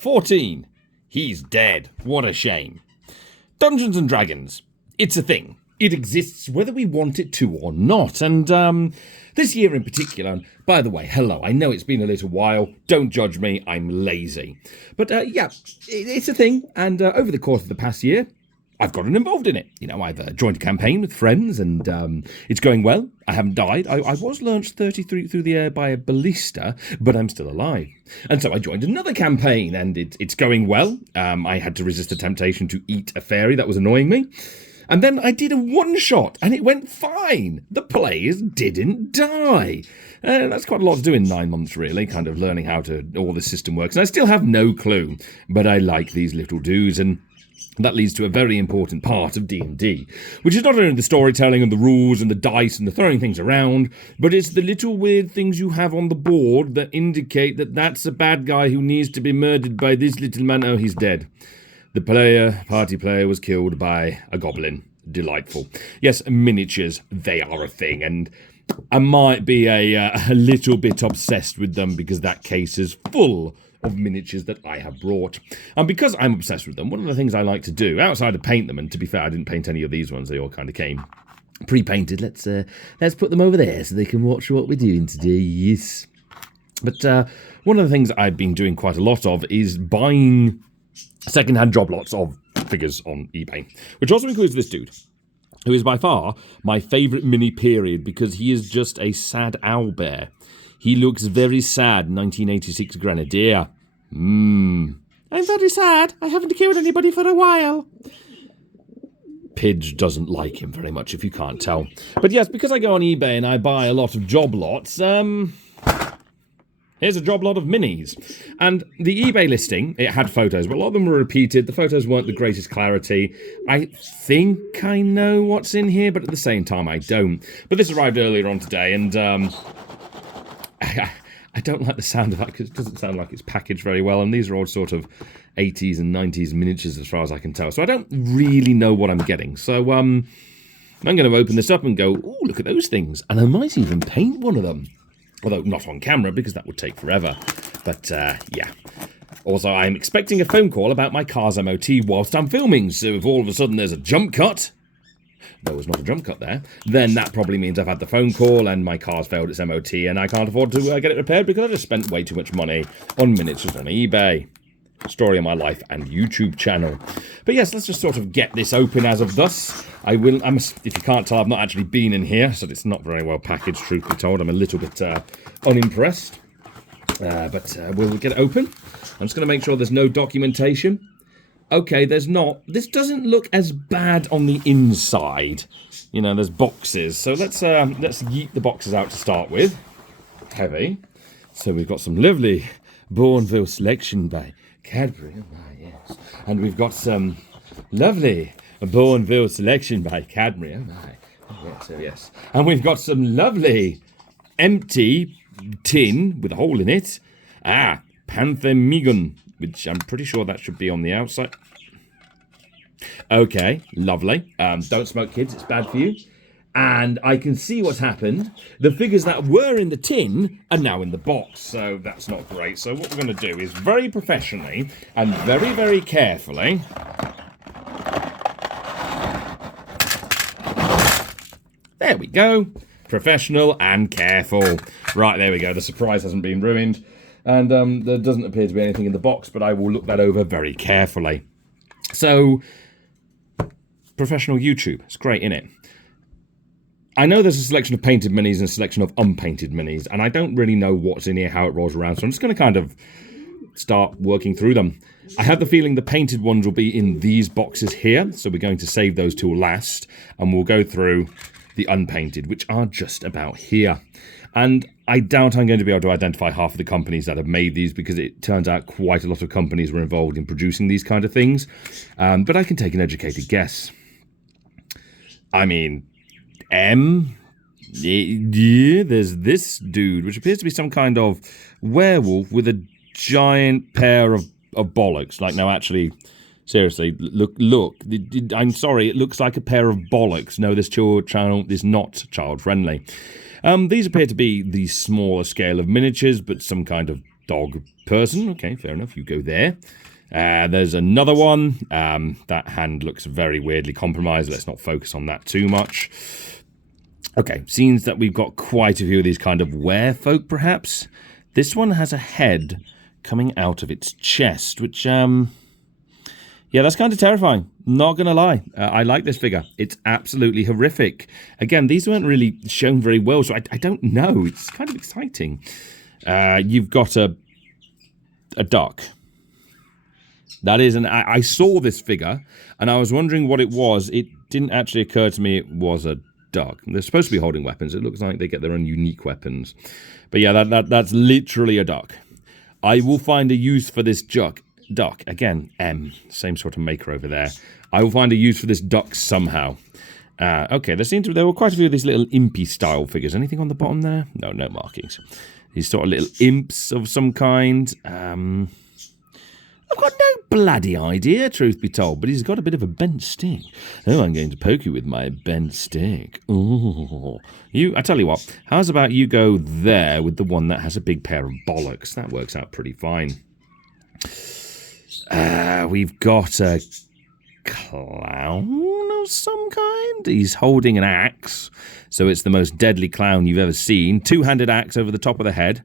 14. He's dead. What a shame. Dungeons and Dragons. It's a thing. It exists whether we want it to or not. And this year in particular, and by the way, hello, I know it's been a little while. Don't judge me. I'm lazy. But yeah, it's a thing. And over the course of the past year, I've gotten involved in it. You know, I've joined a campaign with friends and it's going well. I haven't died. I was launched 33 through the air by a ballista, but I'm still alive. And so I joined another campaign and it's going well. I had to resist the temptation to eat a fairy that was annoying me. And then I did a one-shot and it went fine. The players didn't die. That's quite a lot to do in 9 months, really, kind of learning how all the system works. And I still have no clue, but I like these little dudes and that leads to a very important part of D&D, which is not only the storytelling and the rules and the dice and the throwing things around, but it's the little weird things you have on the board that indicate that that's a bad guy who needs to be murdered by this little man. Oh, he's dead. The party player was killed by a goblin. Delightful. Yes, miniatures, they are a thing, and I might be a little bit obsessed with them because that case is full of miniatures that I have brought. And because I'm obsessed with them, one of the things I like to do, outside of paint them, and to be fair, I didn't paint any of these ones, they all kind of came pre-painted. Let's put them over there so they can watch what we're doing today, yes. But one of the things I've been doing quite a lot of is buying second-hand job lots of figures on eBay, which also includes this dude, who is by far my favourite mini period because he is just a sad owlbear. He looks very sad, 1986 Grenadier. I'm very sad. I haven't killed anybody for a while. Pidge doesn't like him very much, if you can't tell. But yes, because I go on eBay and I buy a lot of job lots, here's a job lot of minis. And the eBay listing, it had photos, but a lot of them were repeated. The photos weren't the greatest clarity. I think I know what's in here, but at the same time, I don't. But this arrived earlier on today, and I don't like the sound of that because it doesn't sound like it's packaged very well. And these are all sort of 80s and 90s miniatures as far as I can tell. So I don't really know what I'm getting. So I'm going to open this up and go, ooh, look at those things. And I might even paint one of them. Although not on camera because that would take forever. But yeah. Also, I'm expecting a phone call about my car's MOT whilst I'm filming. So if all of a sudden there's a jump cut, there was not a jump cut there, then that probably means I've had the phone call and my car's failed its MOT and I can't afford to get it repaired because I just spent way too much money on miniatures on eBay. Story of my life and YouTube channel. But yes, let's just sort of get this open as of thus. If you can't tell, I've not actually been in here, so it's not very well packaged, truth be told. I'm a little bit unimpressed. But we'll get it open. I'm just going to make sure there's no documentation. Okay, there's not. This doesn't look as bad on the inside. You know, there's boxes. So let's yeet the boxes out to start with. Heavy. So we've got some lovely Bourneville selection by Cadbury. Oh my, yes. And we've got some lovely Bourneville selection by Cadbury. Oh my. Oh, yes, oh yes. And we've got some lovely empty tin with a hole in it. Panther Megan, which I'm pretty sure that should be on the outside. Okay, lovely. Don't smoke, kids. It's bad for you. And I can see what's happened. The figures that were in the tin are now in the box, so that's not great. So what we're going to do is very professionally and very, very carefully there we go. Professional and careful. Right, there we go. The surprise hasn't been ruined. And there doesn't appear to be anything in the box, but I will look that over very carefully. So, professional YouTube. It's great, isn't it? I know there's a selection of painted minis and a selection of unpainted minis, and I don't really know what's in here, how it rolls around, so I'm just going to kind of start working through them. I have the feeling the painted ones will be in these boxes here, so we're going to save those till last, and we'll go through the unpainted, which are just about here. And I doubt I'm going to be able to identify half of the companies that have made these because it turns out quite a lot of companies were involved in producing these kind of things. But I can take an educated guess. I mean, yeah, there's this dude, which appears to be some kind of werewolf with a giant pair of bollocks. Like, no, actually, seriously, look, I'm sorry, it looks like a pair of bollocks. No, this channel is not child-friendly. These appear to be the smaller scale of miniatures, but some kind of dog person. Okay, fair enough. You go there. There's another one. That hand looks very weirdly compromised. Let's not focus on that too much. Okay, seems that we've got quite a few of these kind of werefolk, perhaps. This one has a head coming out of its chest, which, yeah, that's kind of terrifying. Not going to lie. I like this figure. It's absolutely horrific. Again, these weren't really shown very well, so I don't know. It's kind of exciting. You've got a duck. That is, I saw this figure, and I was wondering what it was. It didn't actually occur to me it was a duck. They're supposed to be holding weapons. It looks like they get their own unique weapons. But yeah, that's literally a duck. I will find a use for this duck. Again, same sort of maker over there. I will find a use for this duck somehow. Okay, there were quite a few of these little impy style figures. Anything on the bottom there? No markings. These sort of little imps of some kind. I've got no bloody idea, truth be told, but he's got a bit of a bent stick. Oh, I'm going to poke you with my bent stick. Oh, I tell you what, how's about you go there with the one that has a big pair of bollocks? That works out pretty fine. We've got a clown of some kind. He's holding an axe, so it's the most deadly clown you've ever seen. Two-handed axe over the top of the head.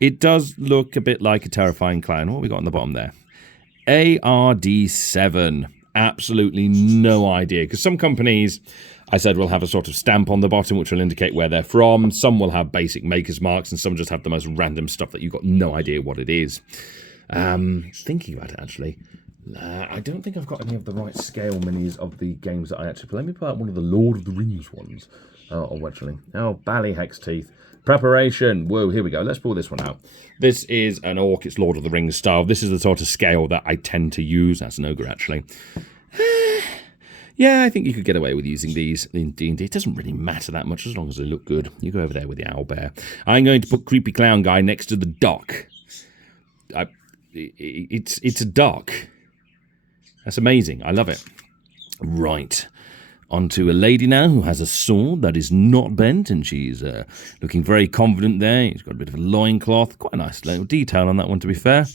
It does look a bit like a terrifying clown. What have we got on the bottom there? ARD7. Absolutely no idea. Because some companies, I said, will have a sort of stamp on the bottom which will indicate where they're from. Some will have basic maker's marks, and some just have the most random stuff that you've got no idea what it is. Thinking about it, actually, I don't think I've got any of the right scale minis of the games that I actually play. Let me pull out one of the Lord of the Rings ones. Actually. Ballyhex teeth. Preparation. Whoa, here we go. Let's pull this one out. This is an orc. It's Lord of the Rings style. This is the sort of scale that I tend to use. That's an ogre, actually. Yeah, I think you could get away with using these in D&D. It doesn't really matter that much as long as they look good. You go over there with the owlbear. I'm going to put Creepy Clown Guy next to the duck. It's a duck. That's amazing. I love it. Right. Onto a lady now who has a sword that is not bent, and she's looking very confident there. She's got a bit of a loincloth. Quite a nice little detail on that one, to be fair.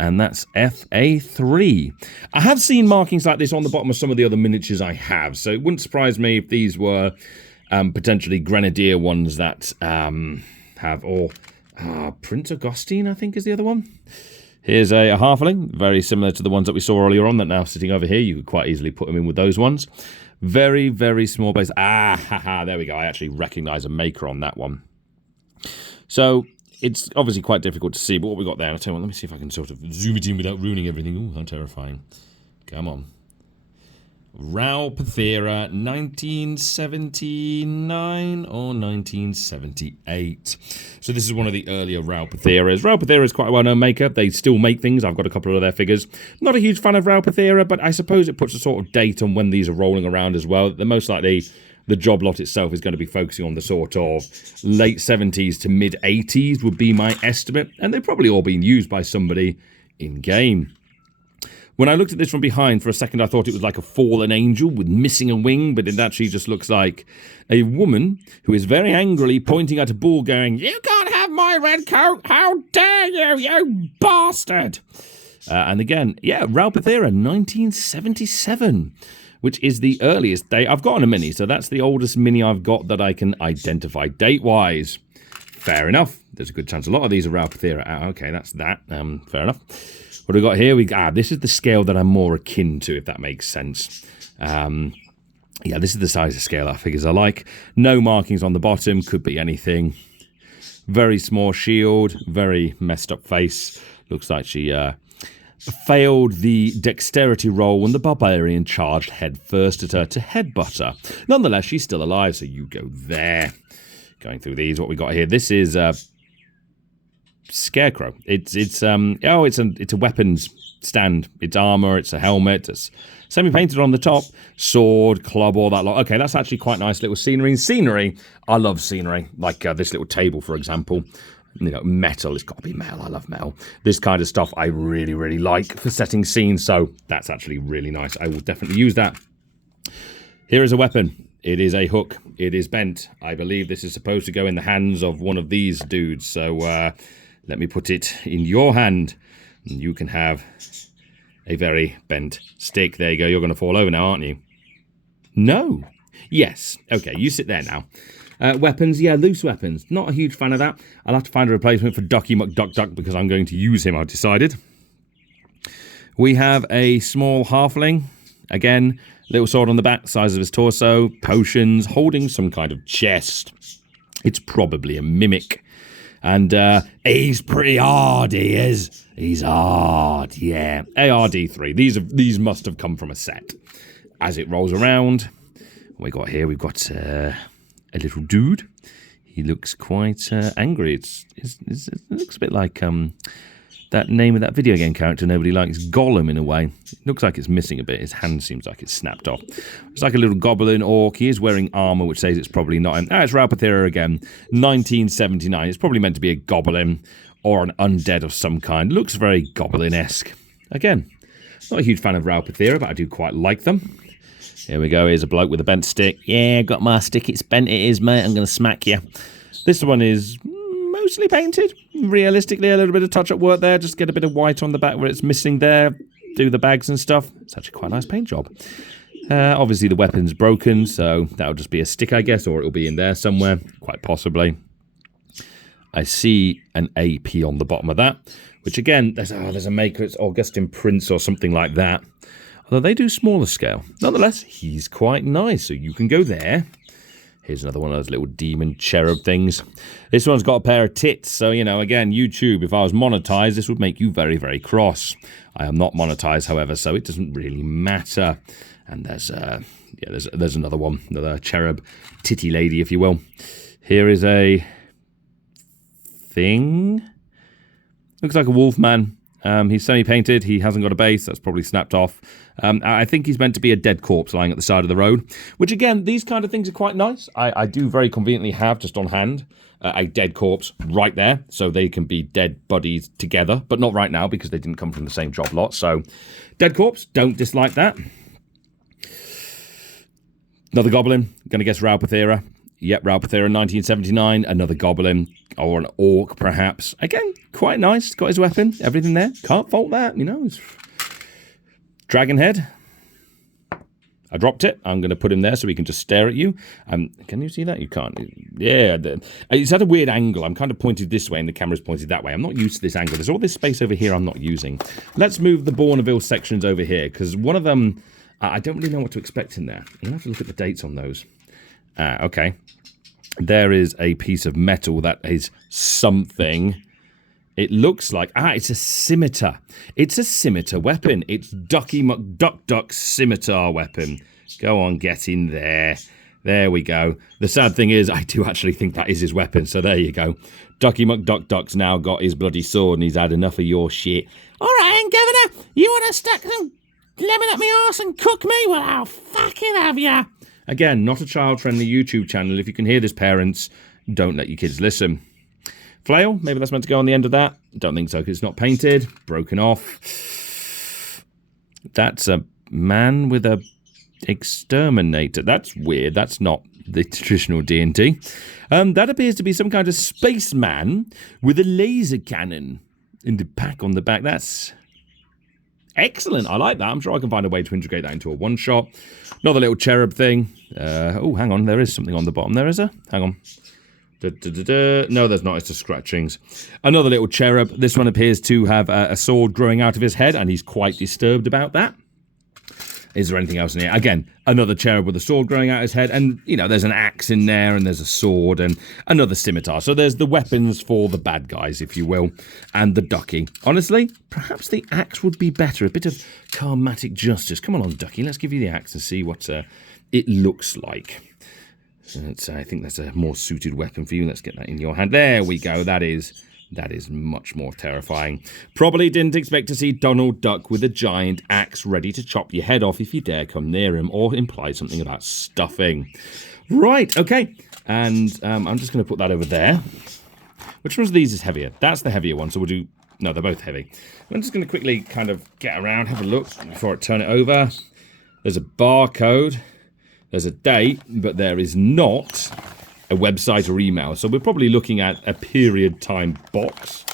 And that's FA3. I have seen markings like this on the bottom of some of the other miniatures I have, so it wouldn't surprise me if these were potentially Grenadier ones that have, or Prince Augustine, I think, is the other one. Here's a halfling, very similar to the ones that we saw earlier on that now sitting over here. You could quite easily put them in with those ones. Very, very small base. There we go. I actually recognise a maker on that one. So it's obviously quite difficult to see, but what we got there, I'll tell you what, let me see if I can sort of zoom it in without ruining everything. Oh, how terrifying. Come on. Rao Pathera, 1979 or 1978. So this is one of the earlier Rao Patheras. Rao Pathera is quite a well-known maker. They still make things. I've got a couple of their figures. Not a huge fan of Rao Pathera, but I suppose it puts a sort of date on when these are rolling around as well. The most likely, the job lot itself is going to be focusing on the sort of late 70s to mid-80s would be my estimate. And they've probably all been used by somebody in-game. When I looked at this from behind, for a second I thought it was like a fallen angel with missing a wing, but it actually just looks like a woman who is very angrily pointing at a bull going, "You can't have my red coat! How dare you, you bastard!" And again, yeah, Rao Pathera, 1977, which is the earliest date I've got on a mini, so that's the oldest mini I've got that I can identify date-wise. Fair enough. There's a good chance a lot of these are Rao Pathera. Okay, that's that. Fair enough. What do we got here? This is the scale that I'm more akin to, if that makes sense. Yeah, this is the size of scale I figures I like. No markings on the bottom, could be anything. Very small shield, very messed up face. Looks like she failed the dexterity roll when the barbarian charged head first at her to headbutt her. Nonetheless, she's still alive, so you go there. Going through these, what we got here. This is Scarecrow. It's a weapons stand. It's armor. It's a helmet. It's semi-painted on the top. Sword, club, all that lot. Okay, that's actually quite nice little scenery. Scenery, I love scenery. Like this little table, for example. You know, metal. It's got to be metal. I love metal. This kind of stuff I really, really like for setting scenes. So that's actually really nice. I will definitely use that. Here is a weapon. It is a hook. It is bent. I believe this is supposed to go in the hands of one of these dudes. So Let me put it in your hand, and you can have a very bent stick. There you go. You're going to fall over now, aren't you? No. Yes. Okay, you sit there now. Weapons, yeah, loose weapons. Not a huge fan of that. I'll have to find a replacement for Ducky McDuck because I'm going to use him, I've decided. We have a small halfling. Again, little sword on the back, size of his torso, potions, holding some kind of chest. It's probably a mimic. And he's pretty hard, he is. He's hard, yeah. ARD3. These must have come from a set. As it rolls around, what we got here, we've got a little dude. He looks quite angry. It looks a bit like that name of that video game character nobody likes, Gollum, in a way. It looks like it's missing a bit. His hand seems like it's snapped off. It's like a little goblin orc. He is wearing armor, which says it's probably not him. It's Raupathira again. 1979. It's probably meant to be a goblin or an undead of some kind. Looks very goblin-esque. Again, not a huge fan of Raupathira, but I do quite like them. Here we go. Here's a bloke with a bent stick. Yeah, got my stick. It's bent. It is, mate. I'm going to smack you. This one is mostly painted. Realistically, a little bit of touch-up work there. Just get a bit of white on the back where it's missing there. Do the bags and stuff. It's actually quite a nice paint job. Obviously, the weapon's broken, so that'll just be a stick, I guess, or it'll be in there somewhere, quite possibly. I see an AP on the bottom of that, which, again, there's a maker. It's Augustin Prince or something like that. Although they do smaller scale. Nonetheless, he's quite nice, so you can go there. Here's another one of those little demon cherub things. This one's got a pair of tits, so, you know, again, YouTube, if I was monetized, this would make you very, very cross. I am not monetized, however, so it doesn't really matter. And there's another one, another cherub titty lady, if you will. Here is a thing. Looks like a wolf man. He's semi-painted. He hasn't got a base. That's probably snapped off. I think he's meant to be a dead corpse lying at the side of the road, which, again, these kind of things are quite nice. I do very conveniently have, just on hand, a dead corpse right there, so they can be dead bodies together, but not right now because they didn't come from the same job lot. So, dead corpse, don't dislike that. Another goblin. Going to guess Raupathira. Yep, Raupathira, 1979. Another goblin. Or an orc, perhaps. Again, quite nice. Got his weapon. Everything there. Can't fault that, you know. Dragon head. I dropped it. I'm going to put him there so he can just stare at you. Can you see that? You can't. Yeah. It's at a weird angle. I'm kind of pointed this way and the camera's pointed that way. I'm not used to this angle. There's all this space over here I'm not using. Let's move the Bourneville sections over here, because one of them, I don't really know what to expect in there. I'm going to have to look at the dates on those. Okay. There is a piece of metal that is something. It looks like... it's a scimitar. It's a scimitar weapon. It's Ducky McDuck's scimitar weapon. Go on, get in there. There we go. The sad thing is, I do actually think that is his weapon, so there you go. Ducky McDuck's now got his bloody sword, and he's had enough of your shit. All right, Governor, you want to stuck some lemon up my arse and cook me? Well, I'll fucking have ya. Again, not a child-friendly YouTube channel. If you can hear this, parents, don't let your kids listen. Flail, maybe that's meant to go on the end of that. Don't think so, because it's not painted. Broken off. That's a man with a exterminator. That's weird. That's not the traditional D&D. That appears to be some kind of spaceman with a laser cannon in the pack on the back. That's excellent. I like that. I'm sure I can find a way to integrate that into a one-shot. Another little cherub thing. Oh, hang on. There is something on the bottom there, is there? Hang on. No, there's not. It's just scratchings. Another little cherub. This one appears to have a sword growing out of his head, and he's quite disturbed about that. Is there anything else in here? Again, another cherub with a sword growing out his head, and, you know, there's an axe in there, and there's a sword, and another scimitar. So there's the weapons for the bad guys, if you will, and the ducky. Honestly, perhaps the axe would be better. A bit of karmatic justice. Come on, ducky. Let's give you the axe and see what it looks like. I think that's a more suited weapon for you. Let's get that in your hand. There we go. That is much more terrifying. Probably didn't expect to see Donald Duck with a giant axe ready to chop your head off if you dare come near him, or imply something about stuffing. Right, okay. And I'm just going to put that over there. Which one of these is heavier? That's the heavier one, so we'll do... No, they're both heavy. I'm just going to quickly kind of get around, have a look before I turn it over. There's a barcode. There's a date, but there is not a website or email. So we're probably looking at a period time box.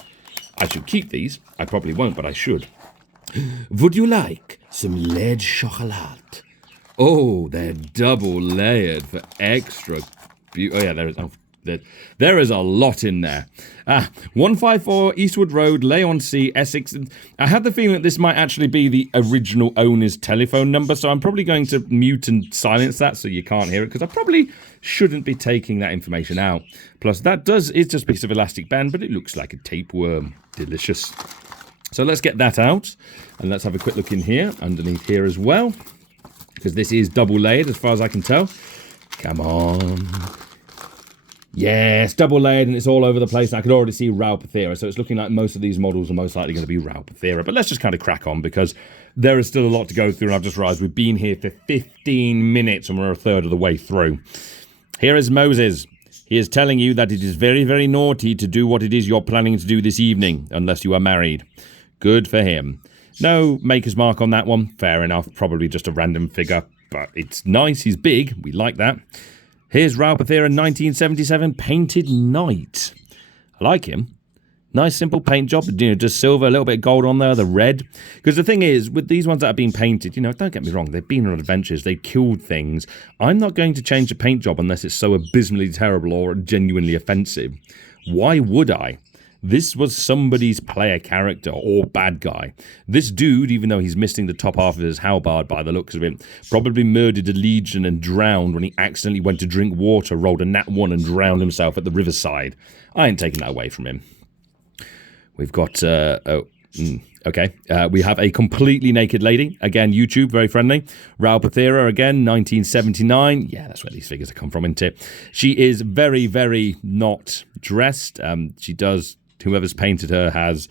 I should keep these. I probably won't, but I should. Would you like some lead chocolate? Oh, they're double layered for extra beauty. Oh, yeah, there is a lot in there. 154 Eastwood Road, Leigh-on-Sea, Essex. I have the feeling that this might actually be the original owner's telephone number, so I'm probably going to mute and silence that so you can't hear it, because I probably shouldn't be taking that information out. Plus, it's just a piece of elastic band, but it looks like a tapeworm. Delicious. So let's get that out, and let's have a quick look in here, underneath here as well, because this is double layered as far as I can tell. Come on. Yes, double layered, and it's all over the place. I could already see Raupathera, so it's looking like most of these models are most likely going to be Raupathera. But let's just kind of crack on, because there is still a lot to go through, and I've just realised we've been here for 15 minutes, and we're a third of the way through. Here is Moses. He is telling you that it is very, very naughty to do what it is you're planning to do this evening, unless you are married. Good for him. No maker's mark on that one. Fair enough. Probably just a random figure, but it's nice. He's big. We like that. Here's Raupathera 1977 Painted Knight. I like him. Nice simple paint job. Just silver, a little bit of gold on there, the red. Because the thing is, with these ones that have been painted, don't get me wrong, they've been on adventures, they've killed things. I'm not going to change the paint job unless it's so abysmally terrible or genuinely offensive. Why would I? This was somebody's player character or bad guy. This dude, even though he's missing the top half of his halberd by the looks of it, probably murdered a legion and drowned when he accidentally went to drink water, rolled a nat 1 and drowned himself at the riverside. I ain't taking that away from him. We've got, okay. We have a completely naked lady. Again, YouTube, very friendly. Raupathera, again, 1979. Yeah, that's where these figures have come from, isn't it? She is very, very not dressed. Whoever's painted her has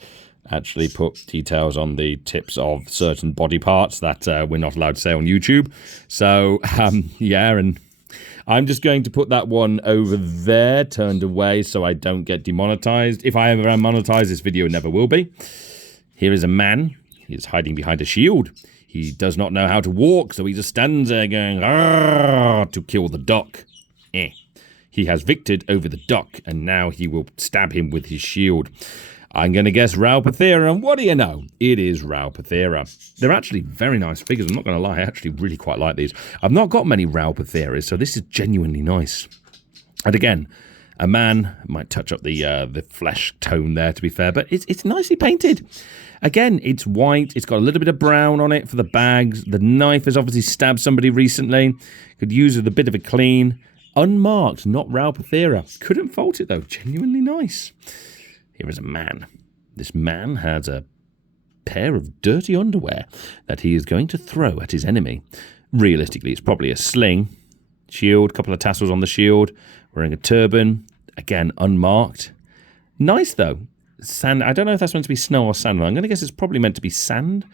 actually put details on the tips of certain body parts that we're not allowed to say on YouTube. So, yeah, and I'm just going to put that one over there, turned away, so I don't get demonetized. If I ever am monetized, this video never will be. Here is a man. He is hiding behind a shield. He does not know how to walk, so he just stands there going, "Arrgh," to kill the duck. He has victored over the duck, and now he will stab him with his shield. I'm going to guess Raupathera, and what do you know? It is Raupathera. They're actually very nice figures, I'm not going to lie. I actually really quite like these. I've not got many Raupatheras, so this is genuinely nice. And again, a man might touch up the flesh tone there, to be fair, but it's nicely painted. Again, it's white. It's got a little bit of brown on it for the bags. The knife has obviously stabbed somebody recently. Could use with a bit of a clean. Unmarked, not Raupathera. Couldn't fault it, though. Genuinely nice. Here is a man. This man has a pair of dirty underwear that he is going to throw at his enemy. Realistically, it's probably a sling. Shield, couple of tassels on the shield. Wearing a turban. Again, unmarked. Nice, though. Sand. I don't know if that's meant to be snow or sand. I'm going to guess it's probably meant to be sand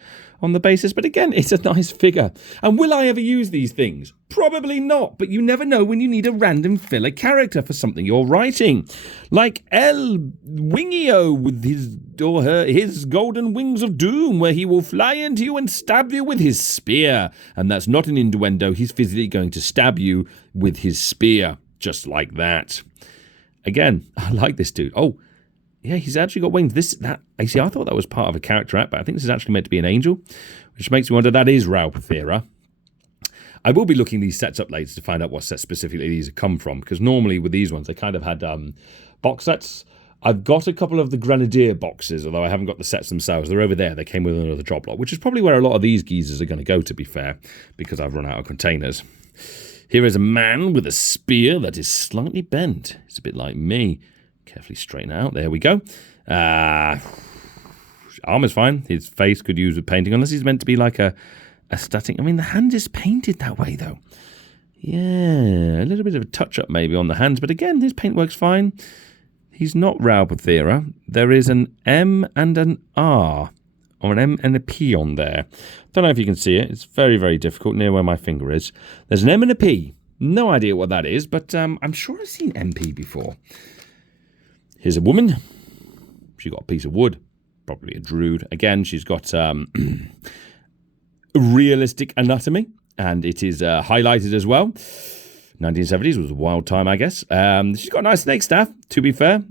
on the basis. But again, it's a nice figure. And will I ever use these things? Probably not. But you never know when you need a random filler character for something you're writing. Like El Wingio with his golden wings of doom, where he will fly into you and stab you with his spear. And that's not an innuendo. He's physically going to stab you with his spear. Just like that. Again, I like this dude. Oh, yeah, he's actually got wings. I thought that was part of a character app, but I think this is actually meant to be an angel, which makes me wonder that is Raupathera. I will be looking these sets up later to find out what sets specifically these have come from, because normally with these ones, they kind of had box sets. I've got a couple of the Grenadier boxes, although I haven't got the sets themselves. They're over there. They came with another drop lot, which is probably where a lot of these geezers are going to go, to be fair, because I've run out of containers. Here is a man with a spear that is slightly bent. It's a bit like me. Carefully straighten out. There we go. Armor's fine. His face could use with painting, unless he's meant to be like a static. I mean, the hand is painted that way, though. Yeah, a little bit of a touch-up maybe on the hands, but again, his paint works fine. He's not Raupathera. There is an M and an R, or an M and a P on there. Don't know if you can see it. It's very, very difficult near where my finger is. There's an M and a P. No idea what that is, but I'm sure I've seen MP before. Here's a woman. She got a piece of wood, probably a druid. Again, she's got realistic anatomy, and it is highlighted as well. 1970s was a wild time, I guess. She's got a nice snake staff, to be fair.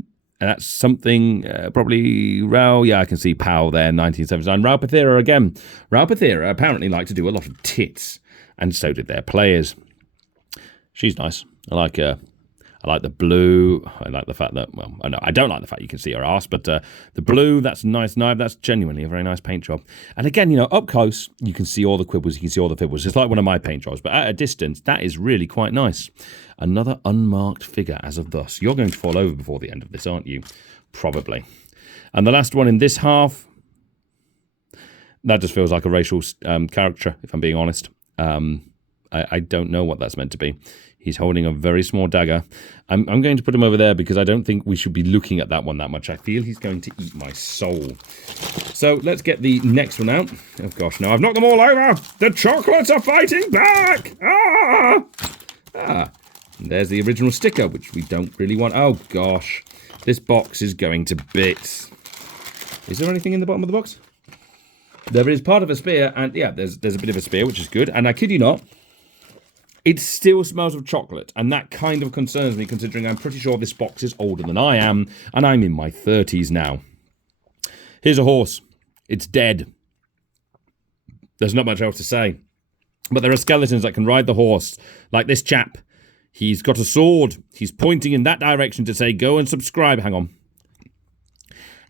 And that's something, probably Rao. Yeah, I can see Powell there, 1979. Rao Pathira again. Rao Pathira apparently liked to do a lot of tits, and so did their players. She's nice. I like her. I like the blue. I like the fact that, well, I don't like the fact you can see her ass, but the blue, that's a nice knife. That's genuinely a very nice paint job. And again, you know, up close, you can see all the quibbles, you can see all the fibbles. It's like one of my paint jobs, but at a distance, that is really quite nice. Another unmarked figure as of thus. You're going to fall over before the end of this, aren't you? Probably. And the last one in this half, that just feels like a racial caricature, if I'm being honest. I don't know what that's meant to be. He's holding a very small dagger. I'm going to put him over there because I don't think we should be looking at that one that much. I feel he's going to eat my soul. So let's get the next one out. Oh gosh, no, I've knocked them all over. The chocolates are fighting back. And there's the original sticker, which we don't really want. Oh gosh, this box is going to bits. Is there anything in the bottom of the box? There is part of a spear, and yeah, there's a bit of a spear, which is good. And I kid you not, it still smells of chocolate, and that kind of concerns me, considering I'm pretty sure this box is older than I am, and I'm in my 30s now. Here's a horse. It's dead. There's not much else to say. But there are skeletons that can ride the horse, like this chap. He's got a sword. He's pointing in that direction to say, go and subscribe. Hang on.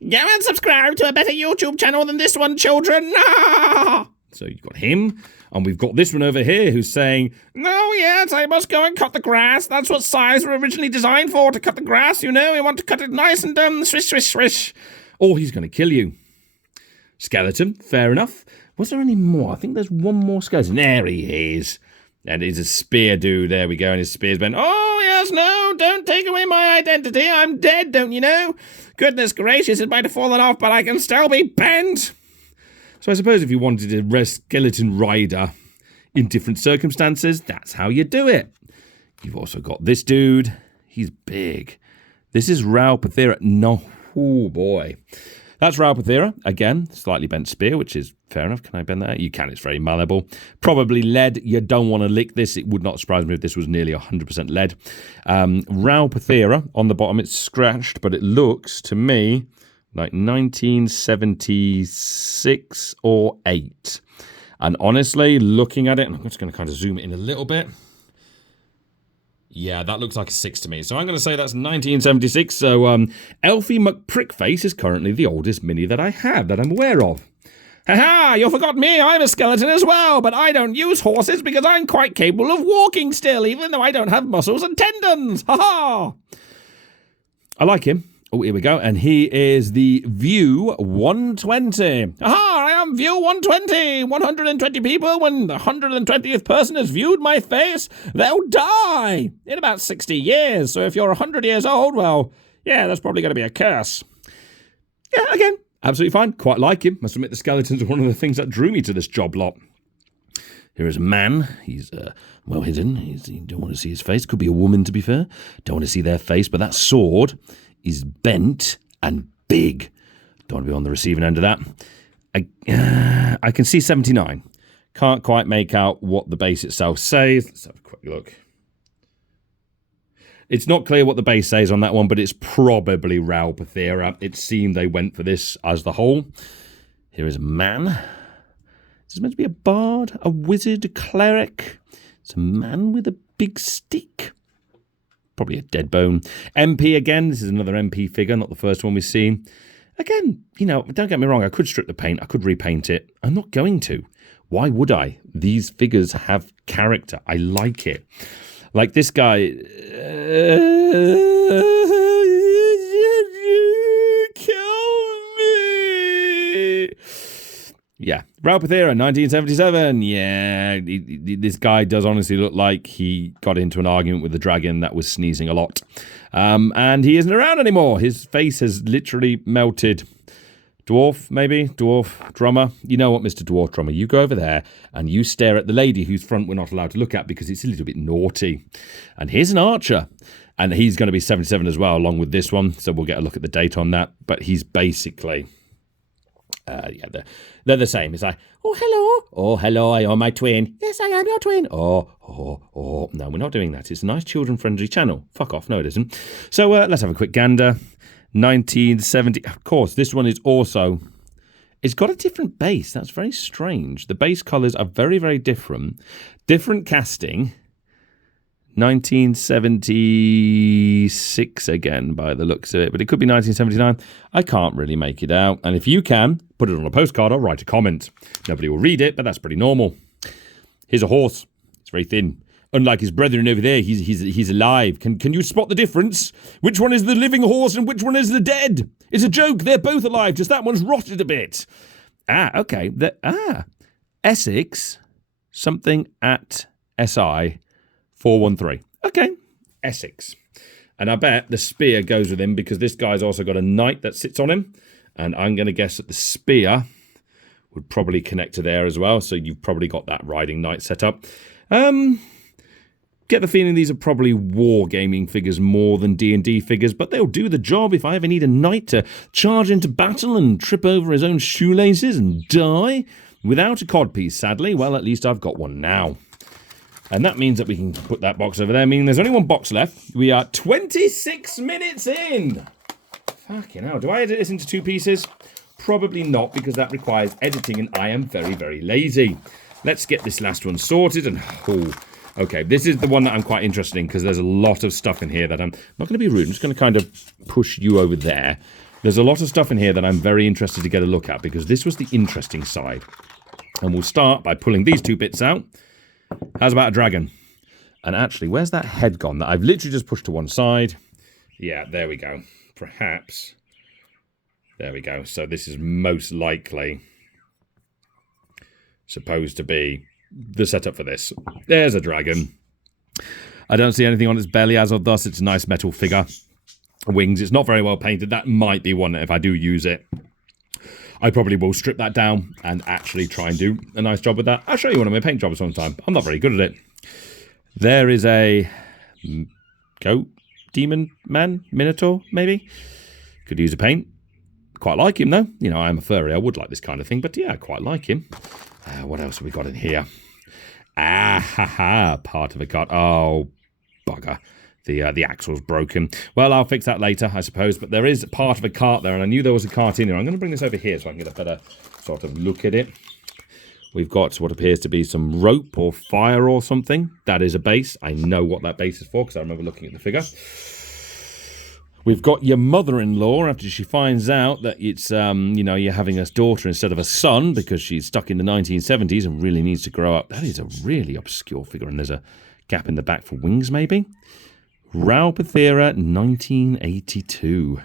Go and subscribe to a better YouTube channel than this one, children. So you've got him. And we've got this one over here who's saying, no, yes, I must go and cut the grass. That's what scythes were originally designed for, to cut the grass, you know. We want to cut it nice and swish, swish, swish. Or he's going to kill you. Skeleton, fair enough. Was there any more? I think there's one more skeleton. There he is. That is a spear dude. There we go. And his spear's been, oh, yes, no, don't take away my identity. I'm dead, don't you know? Goodness gracious, it might have fallen off, but I can still be bent. So I suppose if you wanted a skeleton rider in different circumstances, that's how you do it. You've also got this dude. He's big. This is Rao Pathira. No, oh boy. That's Rao Pathira. Again, slightly bent spear, which is fair enough. Can I bend that? You can. It's very malleable. Probably lead. You don't want to lick this. It would not surprise me if this was nearly 100% lead. Rao Pathira. On the bottom, it's scratched, but it looks to me like 1976 or 8. And honestly, looking at it, and I'm just going to kind of zoom it in a little bit. Yeah, that looks like a 6 to me. So I'm going to say that's 1976. So Elfie McPrickface is currently the oldest mini that I have, that I'm aware of. Ha-ha, you forgot me. I'm a skeleton as well, but I don't use horses because I'm quite capable of walking still, even though I don't have muscles and tendons. Ha-ha. I like him. Oh, here we go. And he is the View 120. Aha, I am View 120. 120 people. When the 120th person has viewed my face, they'll die in about 60 years. So if you're 100 years old, well, yeah, that's probably going to be a curse. Yeah, again, absolutely fine. Quite like him. Must admit the skeletons are one of the things that drew me to this job lot. Here is a man. He's well hidden. You don't want to see his face. Could be a woman, to be fair. Don't want to see their face, but that sword is bent and big. Don't want to be on the receiving end of that. I can see 79. Can't quite make out what the base itself says. Let's have a quick look. It's not clear what the base says on that one, but it's probably Rao Pathira. It seemed they went for this as the whole. Here is a man. Is this meant to be a bard, a wizard, a cleric? It's a man with a big stick. Probably a dead bone. MP again. This is another MP figure, not the first one we've seen. Again, you know, don't get me wrong. I could strip the paint. I could repaint it. I'm not going to. Why would I? These figures have character. I like it. Like this guy. Kill me. Yeah, Rao Pathira, 1977. Yeah, this guy does honestly look like he got into an argument with the dragon that was sneezing a lot. And he isn't around anymore. His face has literally melted. Dwarf, maybe? Dwarf drummer? You know what, Mr. Dwarf drummer? You go over there and you stare at the lady whose front we're not allowed to look at because it's a little bit naughty. And here's an archer. And he's going to be 77 as well, along with this one. So we'll get a look at the date on that. But he's basically... yeah, they're the same. It's like, oh, hello. Oh, hello, I am my twin. Yes, I am your twin. Oh. No, we're not doing that. It's a nice children-friendly channel. Fuck off. No, it isn't. So let's have a quick gander. 1970. Of course, this one is also... It's got a different base. That's very strange. The base colours are very, very different. Different casting. 1976 again, by the looks of it. But it could be 1979. I can't really make it out. And if you can, put it on a postcard or write a comment. Nobody will read it, but that's pretty normal. Here's a horse. It's very thin. Unlike his brethren over there, he's alive. Can you spot the difference? Which one is the living horse and which one is the dead? It's a joke. They're both alive. Just that one's rotted a bit. Okay. Essex something at SI 413. Okay. Essex. And I bet the spear goes with him because this guy's also got a knight that sits on him. And I'm going to guess that the spear would probably connect to there as well. So you've probably got that riding knight set up. Get the feeling these are probably wargaming figures more than D&D figures, but they'll do the job if I ever need a knight to charge into battle and trip over his own shoelaces and die. Without a codpiece, sadly. Well, at least I've got one now. And that means that we can put that box over there, meaning there's only one box left. We are 26 minutes in. Fucking hell. Do I edit this into 2 pieces? Probably not, because that requires editing, and I am very, very lazy. Let's get this last one sorted, and... Okay, this is the one that I'm quite interested in because there's a lot of stuff in here that I'm not going to be rude. I'm just going to kind of push you over there. There's a lot of stuff in here that I'm very interested to get a look at because this was the interesting side. And we'll start by pulling these 2 bits out. How's about a dragon? And actually, where's that head gone that I've literally just pushed to one side? Yeah, there we go. Perhaps. There we go. So this is most likely supposed to be the setup for this. There's a dragon. I don't see anything on its belly as of thus. It's a nice metal figure. Wings. It's not very well painted. That might be one that if I do use it, I probably will strip that down and actually try and do a nice job with that. I'll show you one of my paint jobs sometime. I'm not very good at it. There is a goat demon man, minotaur maybe. Could use a paint. Quite like him though. You know, I'm a furry. I would like this kind of thing, but yeah, I quite like him. What else have we got in here? Part of a cart. Oh, bugger. The axle's broken. Well, I'll fix that later, I suppose. But there is part of a cart there, and I knew there was a cart in here. I'm going to bring this over here so I can get a better sort of look at it. We've got what appears to be some rope or fire or something. That is a base. I know what that base is for because I remember looking at the figure. We've got your mother-in-law after she finds out that it's, you know, you're having a daughter instead of a son because she's stuck in the 1970s and really needs to grow up. That is a really obscure figure, and there's a gap in the back for wings, maybe. Raupathera, 1982.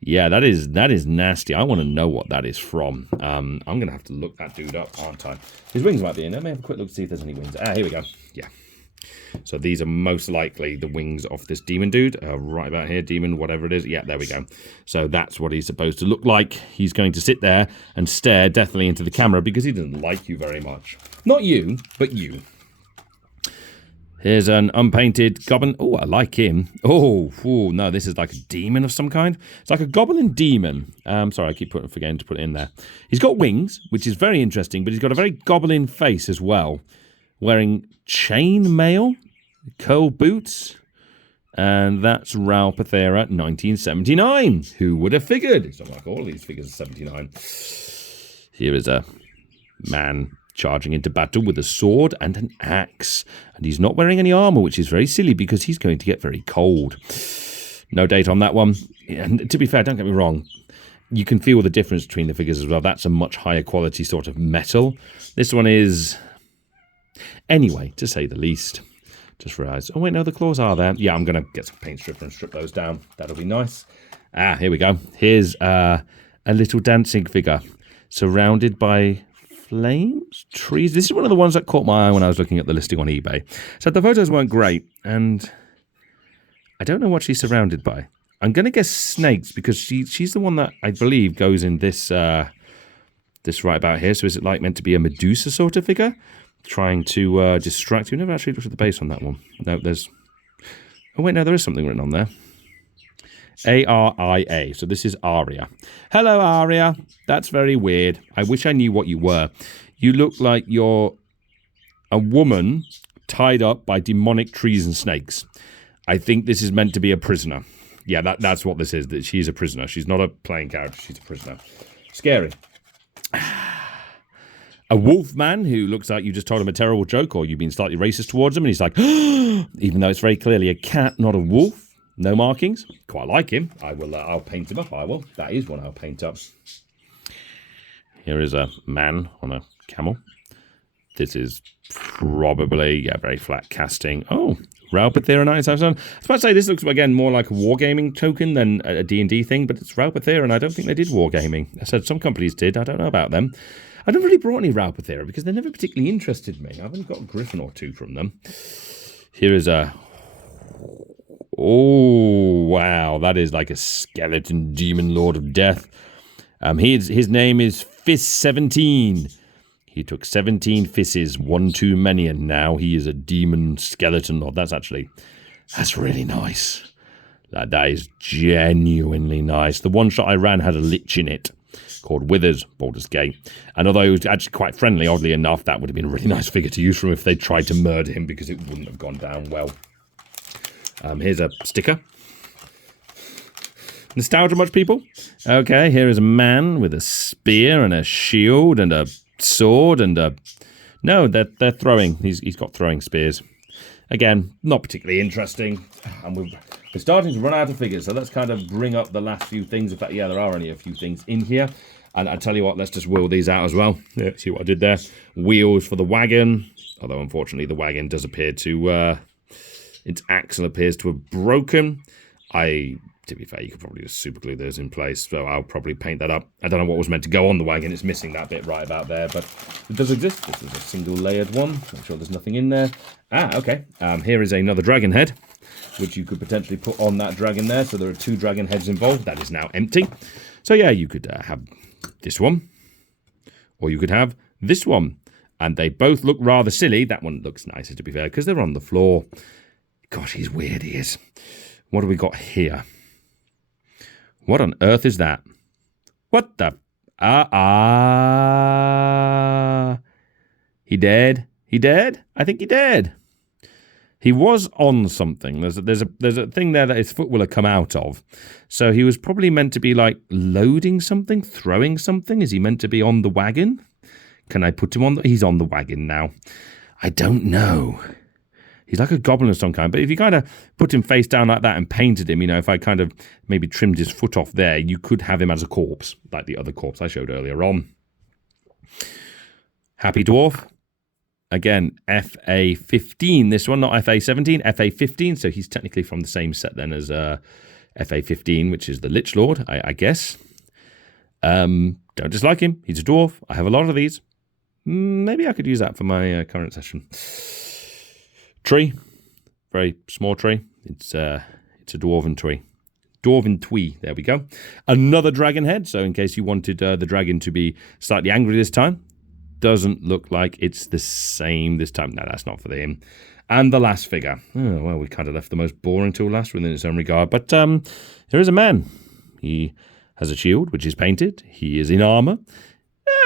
Yeah, that is nasty. I want to know what that is from. I'm going to have to look that dude up, aren't I? His wings might be in there. Let me have a quick look to see if there's any wings. Here we go. Yeah. So these are most likely the wings of this demon dude. Right about here, demon, whatever it is. Yeah, there we go. So that's what he's supposed to look like. He's going to sit there and stare deathly into the camera because he doesn't like you very much. Not you, but you. Here's an unpainted goblin. Oh, I like him. Oh, no, this is like a demon of some kind. It's like a goblin demon. Sorry, I keep forgetting to put it in there. He's got wings, which is very interesting, but he's got a very goblin face as well. Wearing chain mail, curl boots, and that's Raupathera 1979. Who would have figured? It's not like all these figures are 79. Here is a man charging into battle with a sword and an axe. And he's not wearing any armor, which is very silly because he's going to get very cold. No date on that one. And to be fair, don't get me wrong, you can feel the difference between the figures as well. That's a much higher quality sort of metal. This one is... Anyway, to say the least. Just realised. Oh, wait, no, the claws are there. Yeah, I'm going to get some paint stripper and strip those down. That'll be nice. Here we go. Here's a little dancing figure surrounded by flames, trees. This is one of the ones that caught my eye when I was looking at the listing on eBay. So the photos weren't great, and I don't know what she's surrounded by. I'm going to guess snakes because she's the one that I believe goes in this this right about here. So is it like meant to be a Medusa sort of figure? Trying to distract you. Never actually looked at the base on that one. No, there's... Oh, wait, no, there is something written on there. A-R-I-A. So this is Aria. Hello, Aria. That's very weird. I wish I knew what you were. You look like you're a woman tied up by demonic trees and snakes. I think this is meant to be a prisoner. Yeah, that's what this is. That she's a prisoner. She's not a playing character. She's a prisoner. Scary. A wolf man who looks like you just told him a terrible joke or you've been slightly racist towards him, and he's like, even though it's very clearly a cat, not a wolf. No markings. Quite like him. I'll paint him up. I will. That is one I'll paint up. Here is a man on a camel. This is probably a very flat casting. Oh, Raupathera 957. I was about to say, this looks, again, more like a wargaming token than a D&D thing, but it's Raupathera, and I don't think they did wargaming. I said some companies did. I don't know about them. I never really brought any Raupathera because they never particularly interested me. I've only got a griffin or two from them. Here is a... Oh, wow. That is like a skeleton demon lord of death. His name is Fizz 17. He took 17 fisses, one too many, and now he is a demon skeleton lord. That's really nice. That is genuinely nice. The one shot I ran had a lich in it called Withers, Baldur's Gate. And although he was actually quite friendly, oddly enough, that would have been a really nice figure to use from if they tried to murder him because it wouldn't have gone down well. Here's a sticker. Nostalgia much, people? Okay, here is a man with a spear and a shield and a sword and a... No, they're throwing. He's got throwing spears. Again, not particularly interesting. And we're starting to run out of figures, so let's kind of bring up the last few things. In fact, yeah, there are only a few things in here. And I tell you what, let's just wheel these out as well. Yeah, see what I did there? Wheels for the wagon. Although, unfortunately, the wagon does appear to... its axle appears to have broken. To be fair, you could probably just super glue those in place, so I'll probably paint that up. I don't know what was meant to go on the wagon. It's missing that bit right about there, but it does exist. This is a single layered one. I'm sure there's nothing in there. Okay. Here is another dragon head, which you could potentially put on that dragon there. So there are 2 dragon heads involved. That is now empty. So yeah, you could have this one, or you could have this one. And they both look rather silly. That one looks nicer, to be fair, because they're on the floor. Gosh, he's weird, he is. What have we got here? What on earth is that? What the... He dead? He dead? I think he dead. He was on something. There's a thing there that his foot will have come out of. So he was probably meant to be like loading something, throwing something. Is he meant to be on the wagon? Can I put him on? He's on the wagon now. I don't know. He's like a goblin of some kind, but if you kind of put him face down like that and painted him, if I kind of maybe trimmed his foot off there, you could have him as a corpse, like the other corpse I showed earlier on. Happy Dwarf. Again, FA15. This one, not FA17, FA15, so he's technically from the same set then as FA15, which is the Lich Lord, I guess. Don't dislike him. He's a dwarf. I have a lot of these. Maybe I could use that for my current session. Tree, very small tree. It's a dwarven tree. Dwarven twee, there we go. Another dragon head, so in case you wanted the dragon to be slightly angry this time. Doesn't look like it's the same this time. No, that's not for him. And the last figure. Oh, well, we kind of left the most boring till last within its own regard. But here is a man. He has a shield, which is painted. He is in armour.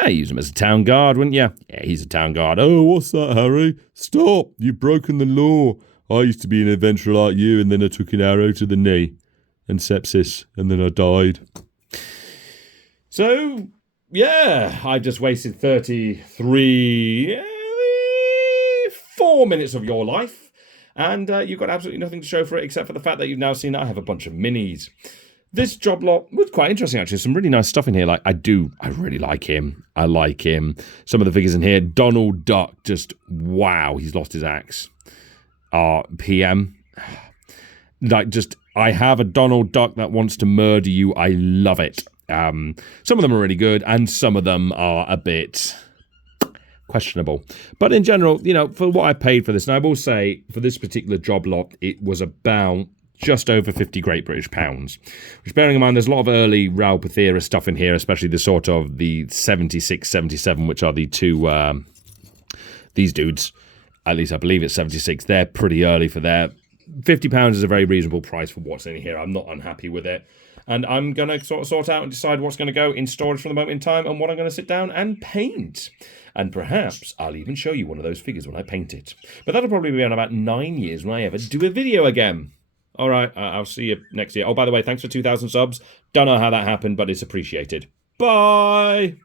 Use him as a town guard, wouldn't you? Yeah, he's a town guard. Oh, what's that, Harry? Stop! You've broken the law. I used to be an adventurer like you, and then I took an arrow to the knee. And sepsis, and then I died. So, yeah, I just wasted 4 minutes of your life. And you've got absolutely nothing to show for it, except for the fact that you've now seen I have a bunch of minis. This job lot was quite interesting, actually. Some really nice stuff in here. Like, I really like him. I like him. Some of the figures in here. Donald Duck, just, wow, he's lost his axe. PM. Like, just, I have a Donald Duck that wants to murder you. I love it. Some of them are really good, and some of them are a bit questionable. But in general, for what I paid for this, and I will say, for this particular job lot, it was about just over 50 Great British pounds. Which, bearing in mind, there's a lot of early Raupathera stuff in here, especially the sort of the 76, 77, which are the two, these dudes. At least I believe it's 76. They're pretty early for their... £50 is a very reasonable price for what's in here. I'm not unhappy with it. And I'm going to sort out and decide what's going to go in storage for the moment in time and what I'm going to sit down and paint. And perhaps I'll even show you one of those figures when I paint it. But that'll probably be in about 9 years when I ever do a video again. All right, I'll see you next year. Oh, by the way, thanks for 2,000 subs. Don't know how that happened, but it's appreciated. Bye!